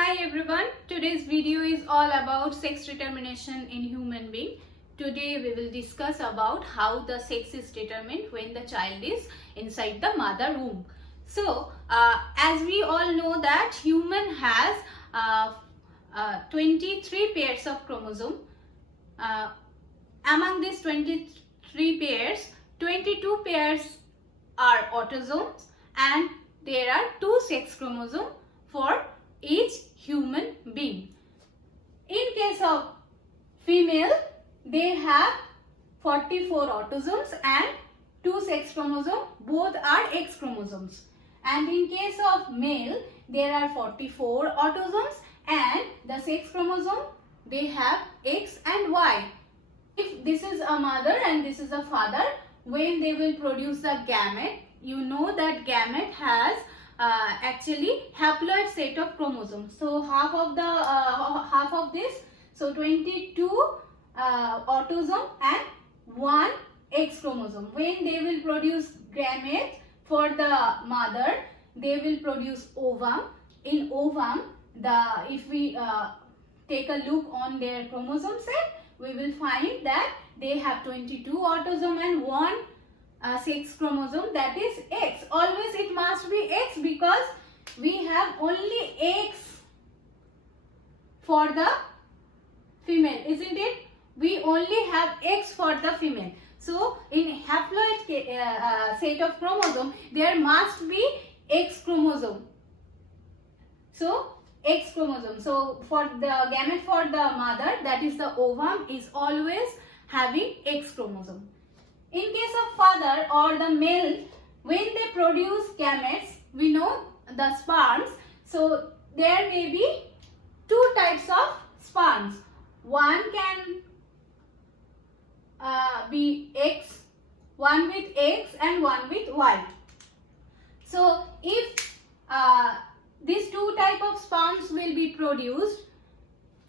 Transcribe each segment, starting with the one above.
Hi everyone, today's video is all about sex determination in human being. Today we will discuss about how the sex is determined when the child is inside the mother womb. So as we all know that human has 23 pairs of chromosome. Among these 23 pairs, 22 pairs are autosomes and there are 2 sex chromosomes for each human being. In case of female, they have 44 autosomes and 2 sex chromosomes, both are X chromosomes. And in case of male, there are 44 autosomes and the sex chromosome, they have X and Y. If this is a mother and this is a father, when they will produce the gamete, you know that gamete has actually haploid set of chromosomes. So half of this, so 22 autosome and 1 X chromosome. When they will produce gamete for the mother, they will produce ovum. In ovum, if we take a look on their chromosome set, we will find that they have 22 autosome and 1 sex chromosome, that is X. Always it must be X because we have only X for the female, isn't it? We only have X for the female. So in haploid set of chromosome, there must be X chromosome. So X chromosome. So for the gamete for the mother, that is the ovum, is always having X chromosome. In case of father or the male, when they produce gametes, we know the sperms. So there may be 2 types of sperms. One can be X, one with X and one with Y. So if these 2 types of sperms will be produced,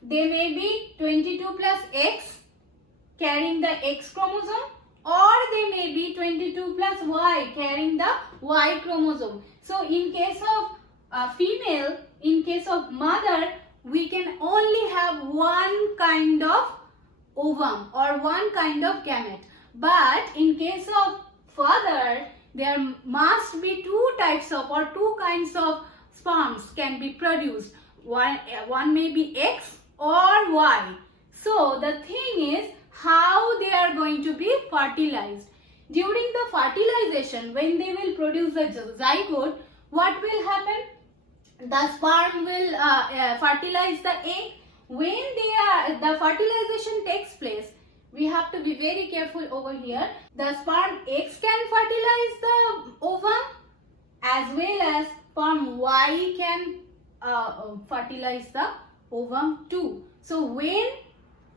they may be 22 plus X carrying the X chromosome, or they may be 22 plus Y carrying the Y chromosome. So in case of female, in case of mother, we can only have one kind of ovum or one kind of gamete. But in case of father, there must be 2 types of or 2 kinds of sperms can be produced. One may be X or Y. So the thing is, how they are going to be fertilized. During the fertilization, when they will produce the zygote, what will happen? The sperm will fertilize the egg. When the fertilization takes place, we have to be very careful over here. The sperm X can fertilize the ovum as well as sperm Y can fertilize the ovum too. So when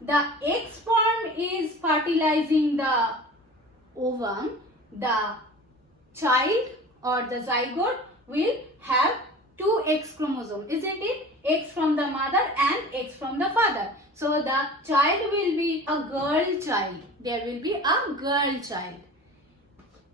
the X sperm is fertilizing the ovum, the child or the zygote will have 2 X chromosomes, isn't it? X from the mother and X from the father. So the child will be a girl child. There will be a girl child.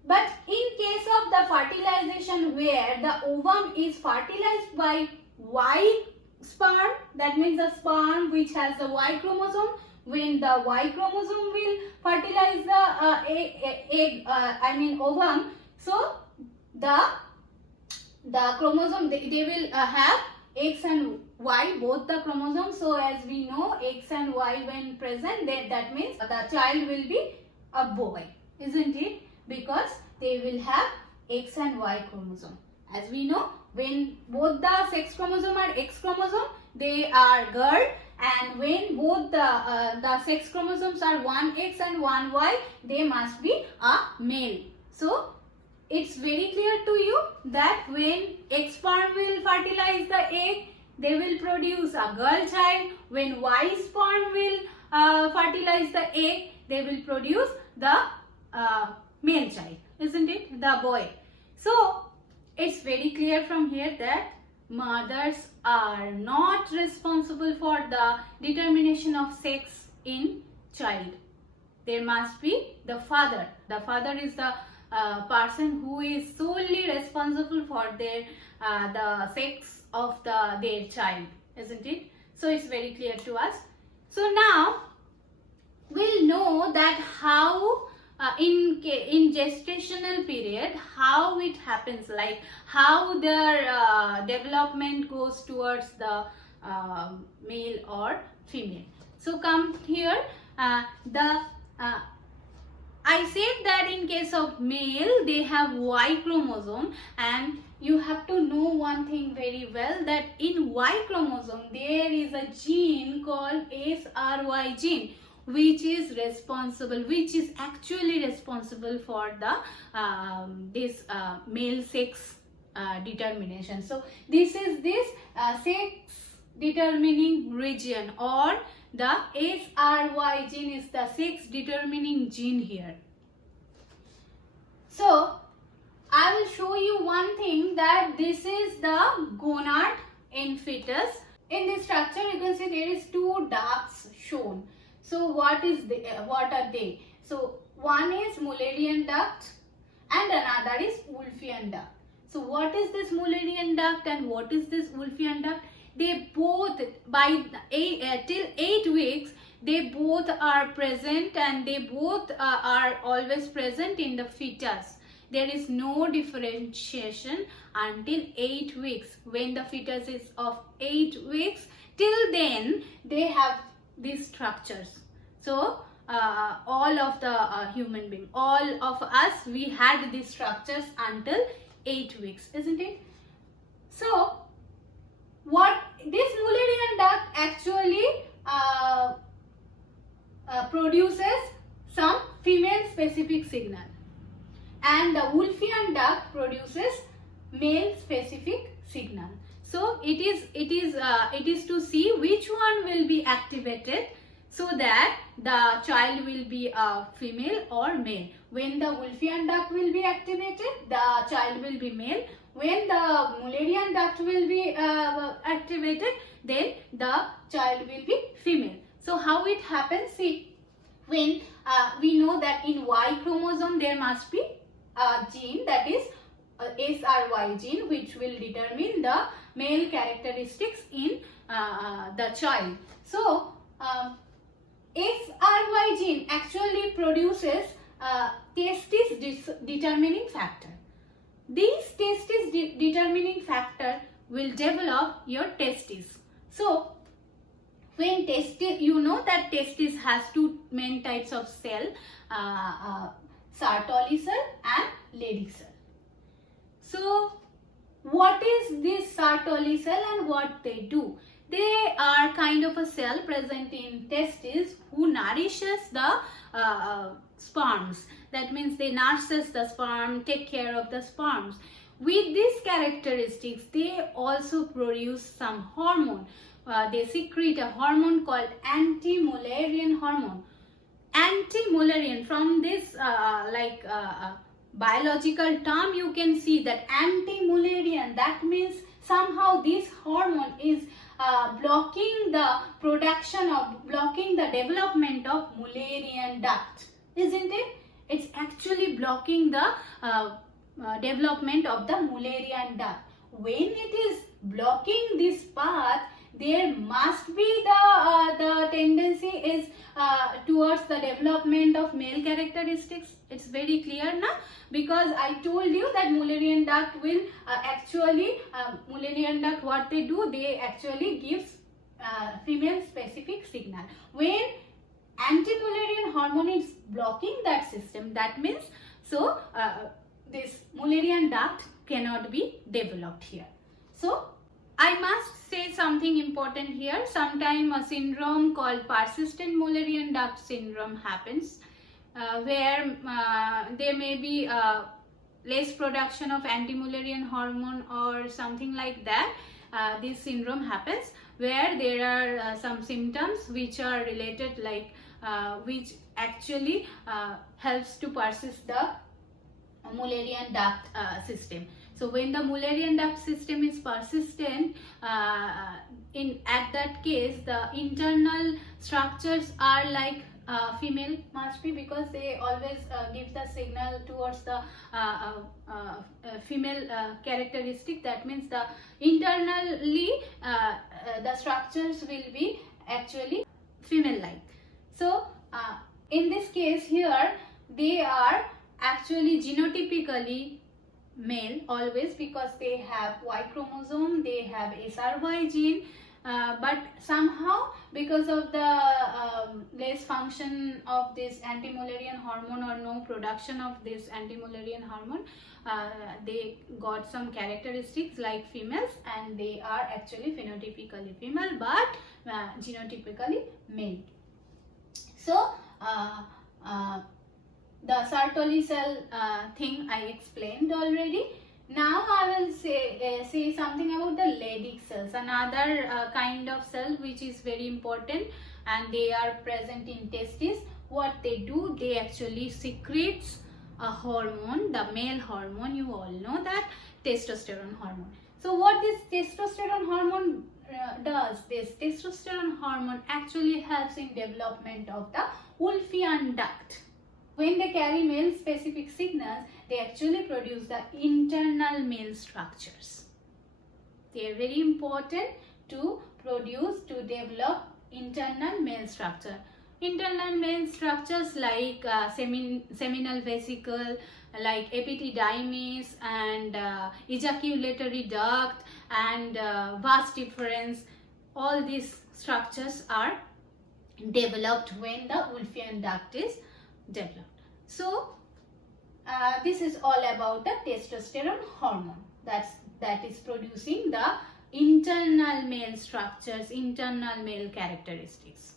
But in case of the fertilization where the ovum is fertilized by Y sperm, that means the sperm which has the Y chromosome, when the Y chromosome will fertilize the ovum, so the chromosome, they will have X and Y, both the chromosomes. So as we know, X and Y when present, that means the child will be a boy, isn't it? Because they will have X and Y chromosome. As we know, when both the sex chromosome are X chromosome, they are girl, and when both the sex chromosomes are 1 X and 1 Y, they must be a male. So it's very clear to you that when X sperm will fertilize the egg, they will produce a girl child. When Y sperm will fertilize the egg, they will produce the male child, isn't it? The boy. So it's very clear from here that mothers are not responsible for the determination of sex in child. There must be the father. The father is the person who is solely responsible for the sex of their child. isn't it? So it's very clear to us. So now we'll know that how in gestational period how it happens, like how their development goes towards the male or female. So come here, I said that in case of male they have Y chromosome, and you have to know one thing very well, that in Y chromosome there is a gene called SRY gene, which is actually responsible for the this male sex determination. So this is this sex determining region, or the SRY gene is the sex determining gene here. So I will show you one thing, that this is the gonad in fetus. In this structure you can see there is two ducts shown. So what are they? So one is Mullerian duct and another is Wolffian duct. So what is this Mullerian duct and what is this Wolffian duct? They both, till 8 weeks, they both are present, and they both are always present in the fetus. There is no differentiation until 8 weeks. When the fetus is of 8 weeks, till then they have these structures. So all of the human being, all of us, we had these structures until 8 weeks, isn't it? So what this Mullerian duct actually produces some female specific signal, and the Wolffian duct produces male specific signal. So it is to see which one will be activated, so that the child will be a female or male. When the Wolffian duct will be activated, the child will be male. When the Mullerian duct will be activated, then the child will be female. So how it happens? See, when we know that in Y chromosome there must be a gene, that is SRY gene, which will determine the male characteristics in the child. So SRY gene actually produces testis determining factor. These testis determining factor will develop your testes. So when testis, you know that testis has two main types of cell, Sertoli cell and Leydig cell. So what is this Sertoli cell and what they do? They are kind of a cell present in testes who nourishes the sperms. That means they nurses the sperm, take care of the sperms. With these characteristics, they also produce some hormone. They secrete a hormone called anti-Mullerian hormone. Anti-Mullerian, from this biological term you can see that anti-Mullerian, that means somehow this hormone is blocking the development of Mullerian duct, isn't it? It's actually blocking the development of the Mullerian duct. When it is blocking this path, there must be the tendency is towards the development of male characteristics. It's very clear now, because I told you that Mullerian duct will Mullerian duct, what they do, they actually gives female specific signal. When anti-Mullerian hormone is blocking that system, that means so this Mullerian duct cannot be developed here. So I must say something important here. Sometimes a syndrome called persistent Mullerian duct syndrome happens, where there may be less production of anti-Mullerian hormone or something like that. This syndrome happens where there are some symptoms which are related, like which actually helps to persist the Mullerian duct system. So when the Mullerian duct system is persistent, at that case the internal structures are like female must be, because they always give the signal towards the female characteristic. That means the internally the structures will be actually female like. So in this case here they are actually genotypically male always, because they have Y chromosome, they have SRY gene, but somehow because of the less function of this anti-Mullerian hormone or no production of this anti-Mullerian hormone, they got some characteristics like females, and they are actually phenotypically female but genotypically male. So the Sertoli cell thing I explained already. Now I will say something about the Leydig cells, another kind of cell which is very important, and they are present in testes. What they do, they actually secretes a hormone, the male hormone, you all know that, testosterone hormone. So what this testosterone hormone does, this testosterone hormone actually helps in development of the Wolffian duct. When they carry male specific signals, they actually produce the internal male structures. They are very important to produce, to develop internal male structure. Internal male structures like seminal vesicle, like epididymis and ejaculatory duct and vas deferens, all these structures are developed when the Wolffian duct is developed. So this is all about the testosterone hormone that is producing the internal male structures, internal male characteristics.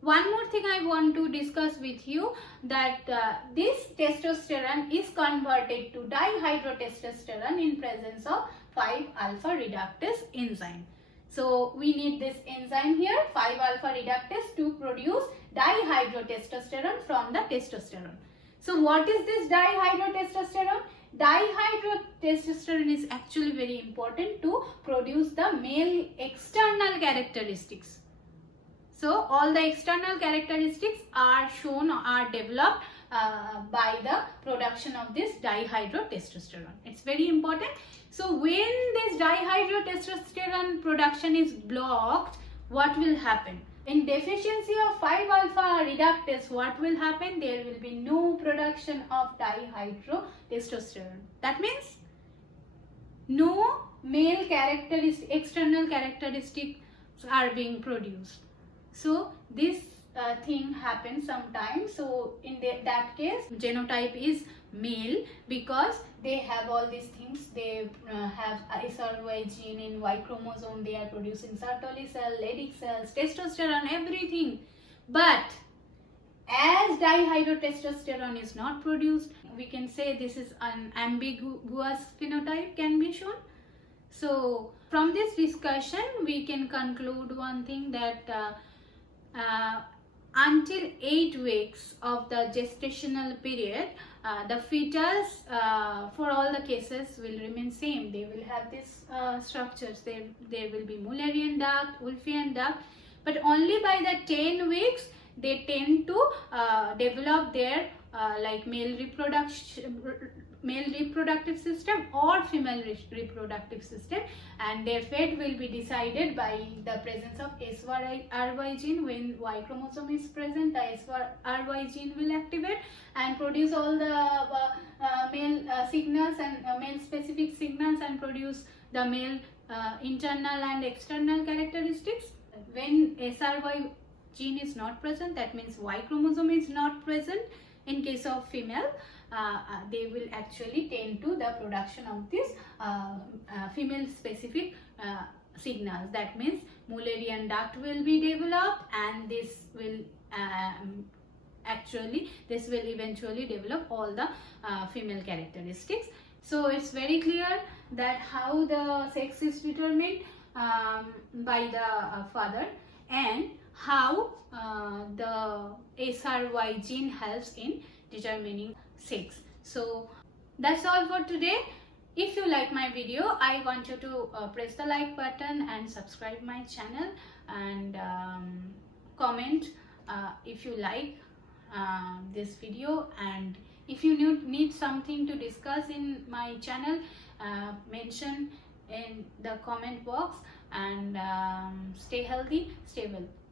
One more thing I want to discuss with you, that this testosterone is converted to dihydrotestosterone in presence of 5-alpha reductase enzyme. So we need this enzyme here, 5-alpha reductase, to produce dihydrotestosterone from the testosterone. So what is this dihydrotestosterone? Dihydrotestosterone is actually very important to produce the male external characteristics. So all the external characteristics are shown, are developed by the production of this dihydrotestosterone. It's very important. So when this dihydrotestosterone production is blocked, what will happen? In deficiency of 5-alpha reductase, what will happen? There will be no production of dihydrotestosterone. That means no male external characteristics are being produced. So this thing happens sometimes. So in that case, genotype is male, because they have all these things. They have SRY gene in Y chromosome. They are producing Sertoli cell, Leydig cells, testosterone, everything. But as dihydrotestosterone is not produced, we can say this is an ambiguous phenotype can be shown. So from this discussion, we can conclude one thing, that until 8 weeks of the gestational period, the fetus for all the cases will remain same. They will have these structures. There will be Mullerian duct, Wolffian duct, but only by the 10 weeks they tend to develop their like male reproductive system or female reproductive system, and their fate will be decided by the presence of SRY gene. When Y chromosome is present, the SRY gene will activate and produce all the male signals and male specific signals, and produce the male internal and external characteristics. When SRY gene is not present, that means Y chromosome is not present. In case of female, they will actually tend to the production of this female specific signals. That means Mullerian duct will be developed, and this will eventually develop all the female characteristics. So it's very clear that how the sex is determined by the father, and how the SRY gene helps in determining sex. So that's all for today. If you like my video, I want you to press the like button and subscribe my channel, and comment if you like this video, and if you need something to discuss in my channel, mention in the comment box, and stay healthy, stay well.